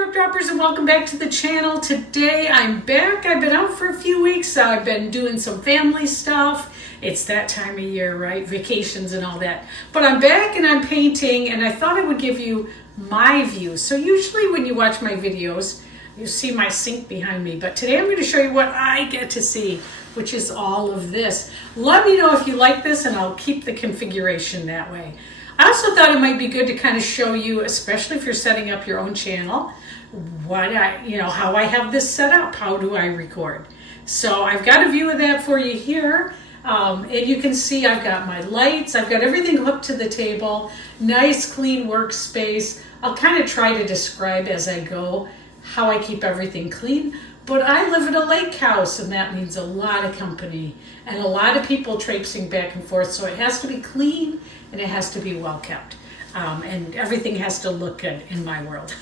drip droppers, and welcome back to the channel. Today I'm back. I've been out for a few weeks. I've been doing some family stuff. It's that time of year, right? Vacations and all that. But I'm back and I'm painting, and I thought I would give you my view. So usually when you watch my videos, you see my sink behind me. But today I'm going to show you what I get to see, which is all of this. Let me know if you like this, and I'll keep the configuration that way. I also thought it might be good to kind of show you, especially if you're setting up your own channel, how I have this set up. How do I record? So I've got a view of that for you here. And you can see I've got my lights. I've got everything hooked to the table. Nice, clean workspace. I'll kind of try to describe as I go how I keep everything clean. But I live in a lake house, and that means a lot of company and a lot of people traipsing back and forth. So it has to be clean and it has to be well kept. And everything has to look good in my world.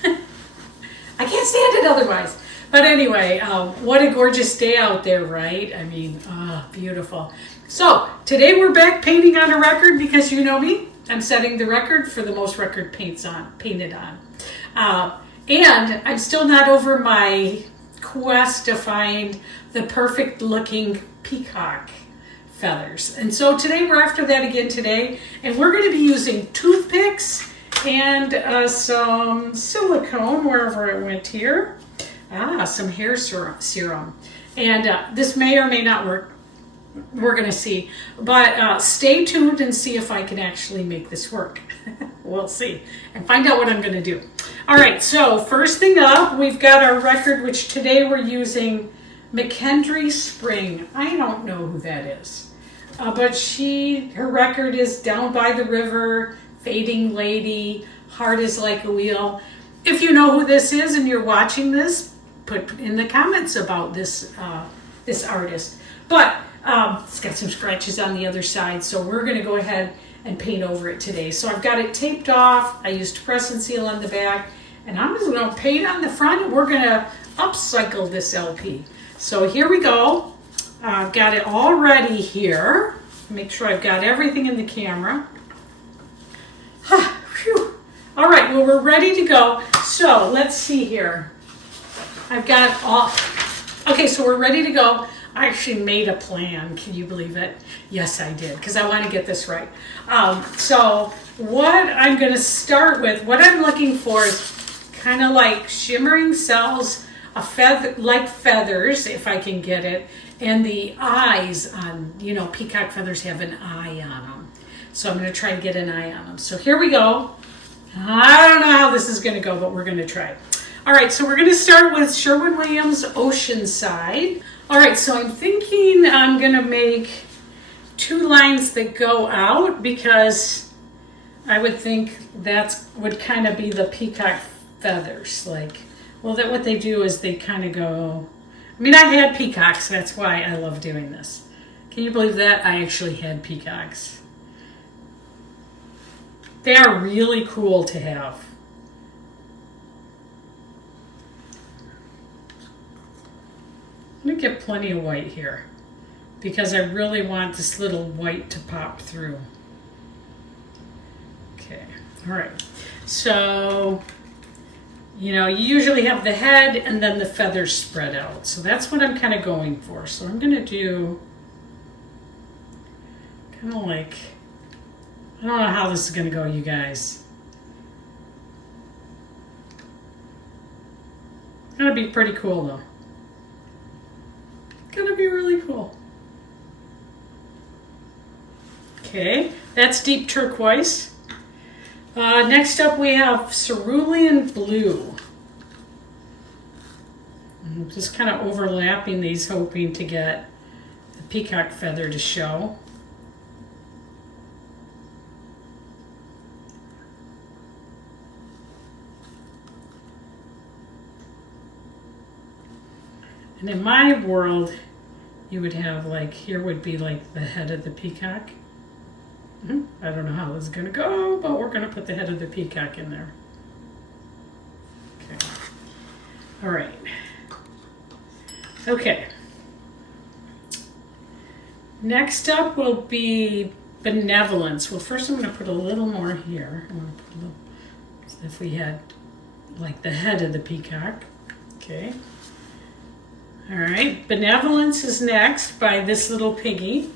I can't stand it otherwise. But anyway, what a gorgeous day out there, right? I mean, beautiful. So today we're back painting on a record because you know me. I'm setting the record for the most record painted on. And I'm still not over my quest to find the perfect looking peacock feathers. And so today we're after that again today. And we're going to be using toothpicks and some silicone, wherever it went here. Some hair serum. And this may or may not work. We're going to see. But stay tuned and see if I can actually make this work. We'll see. And find out what I'm going to do. All right, so first thing up, we've got our record, which today we're using McKendry Spring. I don't know who that is. But her record is Down by the River, Fading Lady, Heart is Like a Wheel. If you know who this is and you're watching this, put in the comments about this artist. But it's got some scratches on the other side, so we're going to go ahead and paint over it today. So I've got it taped off. I used press and seal on the back, and I'm just going to paint on the front, and we're going to upcycle this LP. So here we go. I've got it all ready here. Make sure I've got everything in the camera. All right, well, we're ready to go. So let's see here. I've got all, okay, so we're ready to go. I actually made a plan. Can you believe it? Yes, I did, because I want to get this right. So what I'm going to start with, what I'm looking for is kind of like shimmering cells, like feathers, if I can get it, and the eyes on, peacock feathers have an eye on them. So I'm going to try to get an eye on them. So here we go. I don't know how this is going to go, but we're going to try. All right, so we're going to start with Sherwin-Williams Oceanside. All right, so I'm thinking I'm going to make 2 lines that go out because I would think that would kind of be the peacock feathers. What they do is they kind of go, I had peacocks, that's why I love doing this. Can you believe that? I actually had peacocks. They are really cool to have. I'm going to get plenty of white here because I really want this little white to pop through. Okay, all right. So, you usually have the head and then the feathers spread out. So that's what I'm kind of going for. So I'm going to do kind of like, I don't know how this is going to go, you guys. It's going to be pretty cool, though. It's going to be really cool. Okay, that's deep turquoise. Next up, we have Cerulean blue. I'm just kind of overlapping these, hoping to get the peacock feather to show. And in my world, you would have here would be the head of the peacock. I don't know how this is going to go, but we're going to put the head of the peacock in there. Okay. All right. Okay. Next up will be benevolence. Well, first I'm going to put a little more here. I'm going to put a little, if we had like the head of the peacock. Okay. All right, Benevolence is next by this little piggy.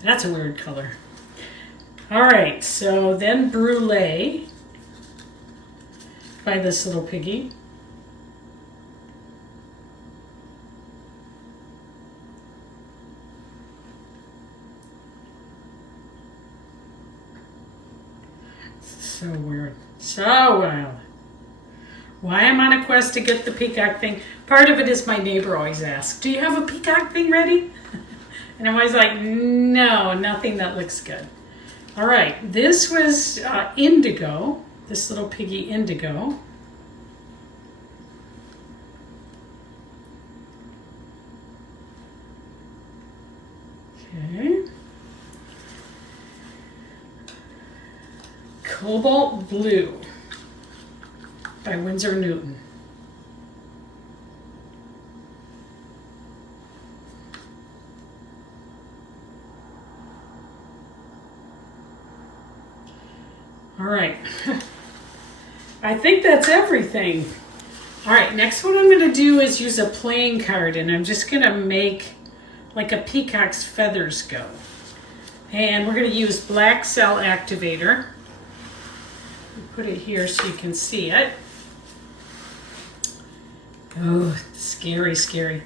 That's a weird color. All right, so then Brulee by this little piggy. So weird. So wild. Why I'm on a quest to get the peacock thing. Part of it is my neighbor always asks, do you have a peacock thing ready? And I'm always like, no, nothing that looks good. All right, this was Indigo, this little piggy Indigo. Okay. Cobalt Blue by Winsor Newton. All right, I think that's everything. All right, next what I'm going to do is use a playing card, and I'm just going to make like a peacock's feathers go. And we're going to use Black Cell Activator. Put it here so you can see it. Oh, scary, scary.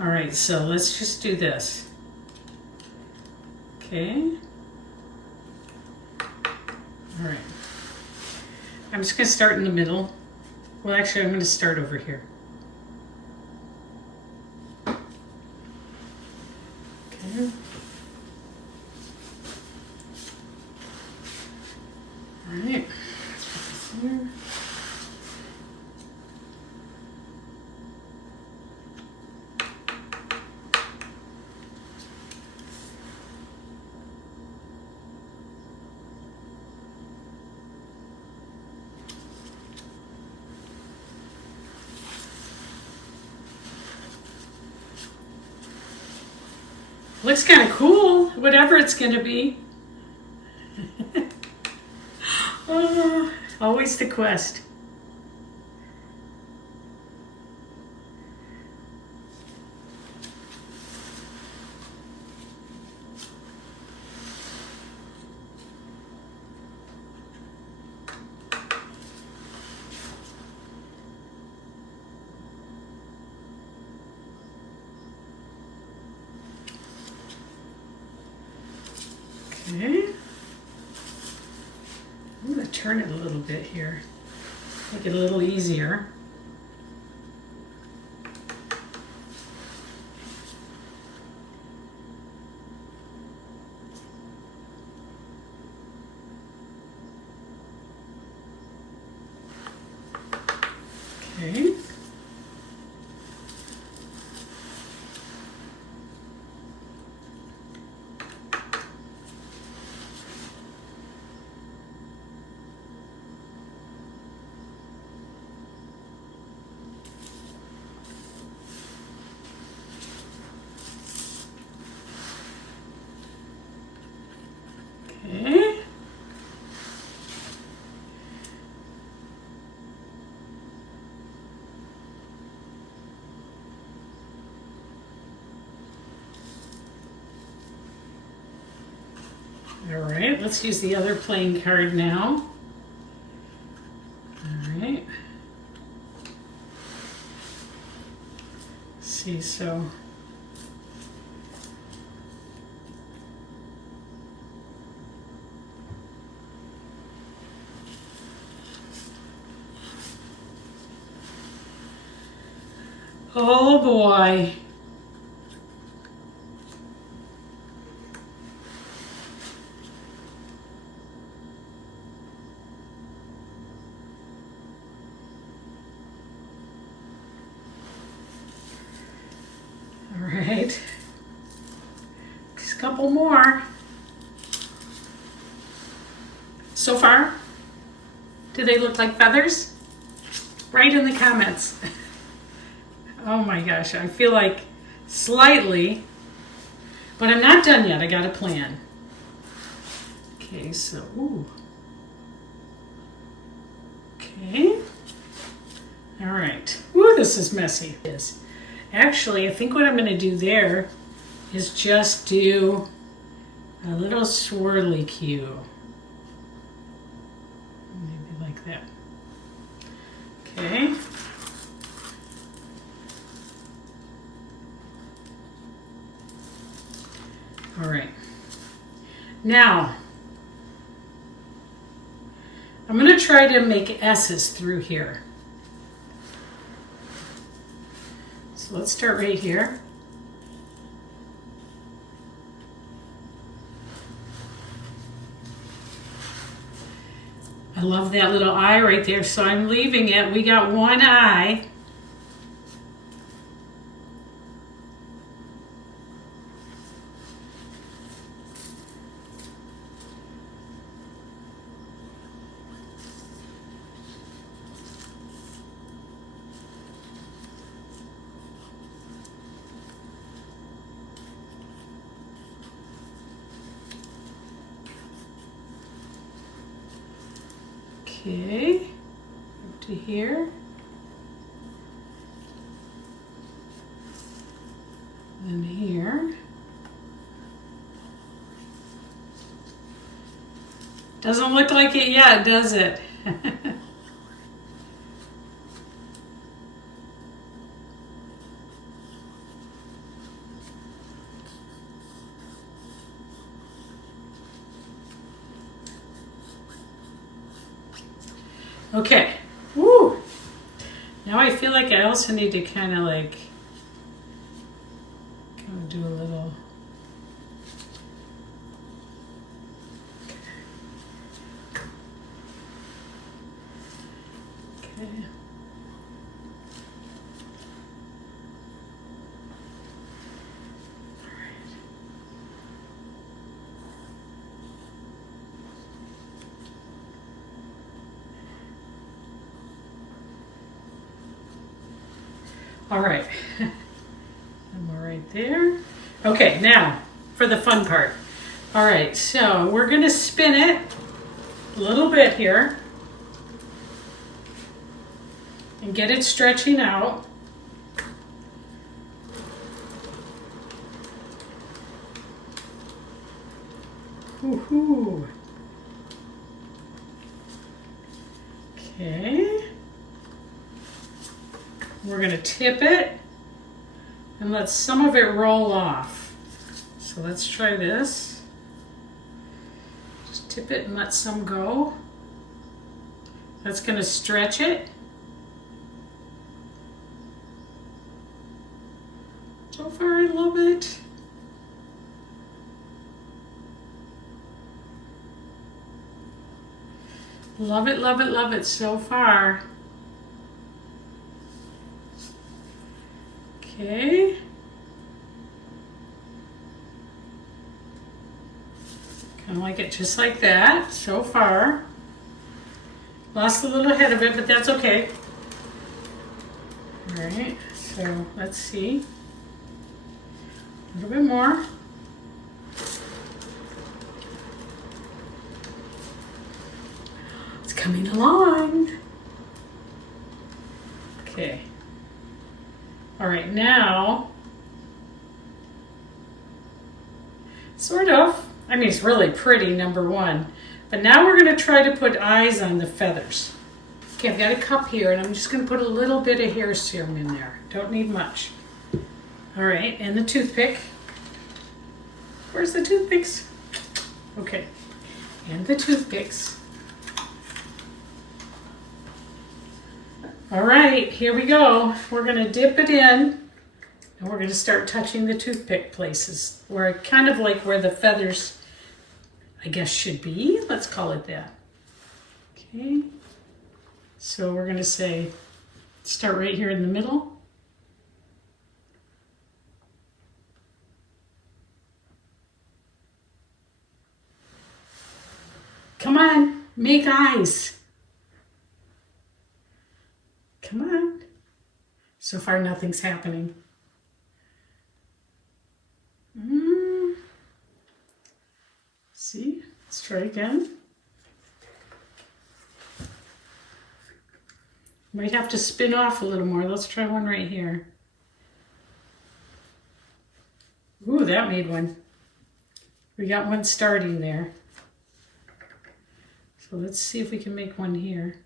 All right, so let's just do this. Okay. All right. I'm just going to start in the middle. Well, actually, I'm going to start over here. Okay. All right. Here. Looks kind of cool, whatever it's going to be. Oh, always the quest. Okay. I'm going to turn it a little bit here, make it a little easier. Okay. Okay. All right, let's use the other playing card now. All right. Let's see, so oh boy. All right. Just a couple more. So far, do they look like feathers? Write in the comments. Oh my gosh, I feel like slightly But I'm not done yet. I got a plan. Okay, so, ooh. Okay. All right. Ooh, this is messy. Yes. Actually, I think what I'm going to do there is just do a little swirly cue. Maybe like that. Okay. All right. Now, I'm going to try to make S's through here. So let's start right here. I love that little eye right there, so I'm leaving it. We got one eye. Okay, up to here. And here. Doesn't look like it yet, does it? Okay, woo! Now I feel like I also need to kind of do a little. Okay. All right, and we're right there. Okay, now for the fun part. All right, so we're gonna spin it a little bit here and get it stretching out. Woohoo! Okay. We're going to tip it and let some of it roll off. So let's try this. Just tip it and let some go. That's going to stretch it. So far, I love it. Love it, love it, love it so far. Okay. Kind of like it just like that so far. Lost a little head of it, but that's okay. All right, so let's see. A little bit more. It's coming along. Okay. All right, now, sort of, I mean, it's really pretty, number one, but now we're going to try to put eyes on the feathers. Okay, I've got a cup here, and I'm just going to put a little bit of hair serum in there. Don't need much. All right, and the toothpick. Where's the toothpicks? Okay, and the toothpicks. All right, here we go. We're going to dip it in, and we're going to start touching the toothpick places, where kind of like where the feathers, I guess, should be. Let's call it that. Okay, so we're going to say, start right here in the middle. Come on, make eyes. Come on. So far, nothing's happening. See, let's try again. Might have to spin off a little more. Let's try one right here. Ooh, that made one. We got one starting there. So let's see if we can make one here.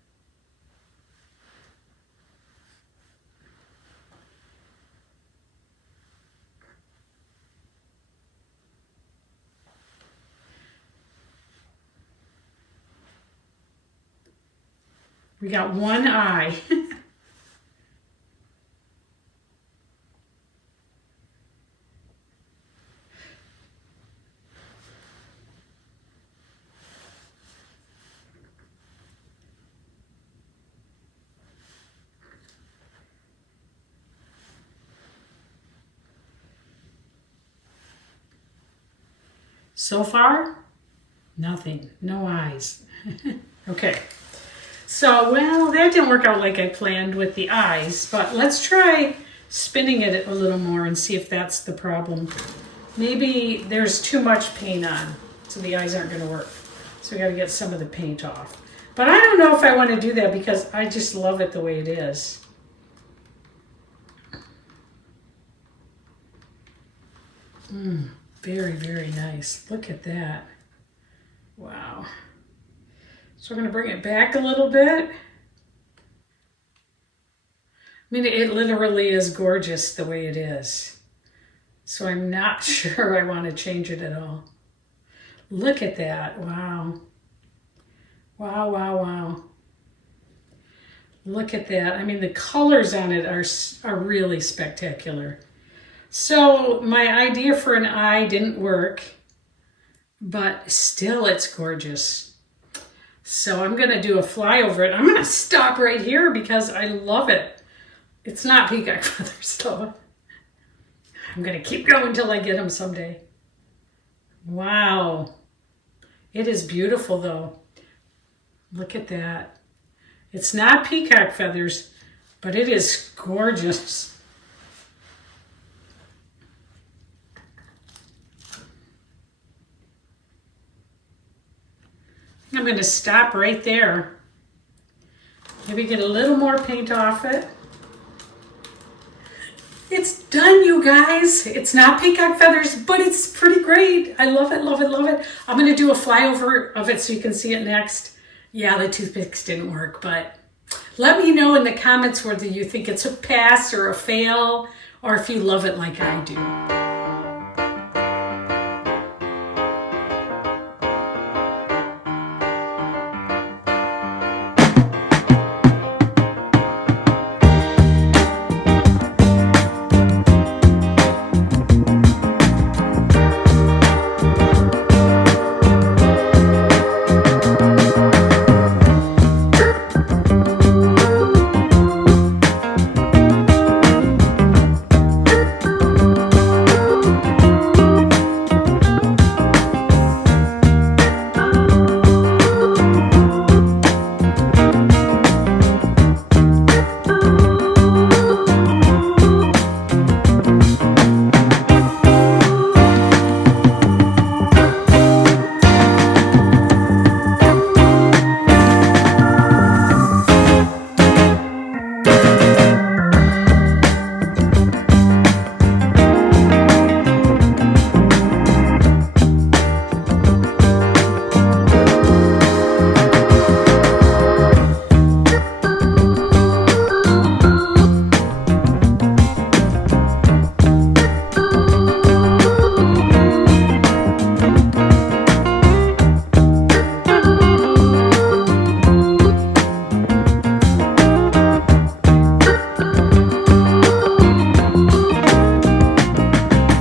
We got one eye. So far, nothing, no eyes. Okay. So, well, that didn't work out like I planned with the eyes, but let's try spinning it a little more and see if that's the problem. Maybe there's too much paint on, so the eyes aren't going to work. So we got to get some of the paint off. But I don't know if I want to do that because I just love it the way it is. Very, very nice. Look at that. Wow. So we're going to bring it back a little bit. I mean, it literally is gorgeous the way it is. So I'm not sure I want to change it at all. Look at that. Wow. Wow, wow, wow. Look at that. I mean, the colors on it are really spectacular. So my idea for an eye didn't work, but still it's gorgeous. So I'm going to do a fly over it. I'm going to stop right here because I love it. It's not peacock feathers though. I'm going to keep going until I get them someday. Wow. It is beautiful though. Look at that. It's not peacock feathers, but it is gorgeous. I'm going to stop right there. Maybe get a little more paint off it. It's done, you guys. It's not peacock feathers, but it's pretty great. I love it, love it, love it. I'm going to do a flyover of it so you can see it next. Yeah, the toothpicks didn't work, but let me know in the comments whether you think it's a pass or a fail, or if you love it like I do.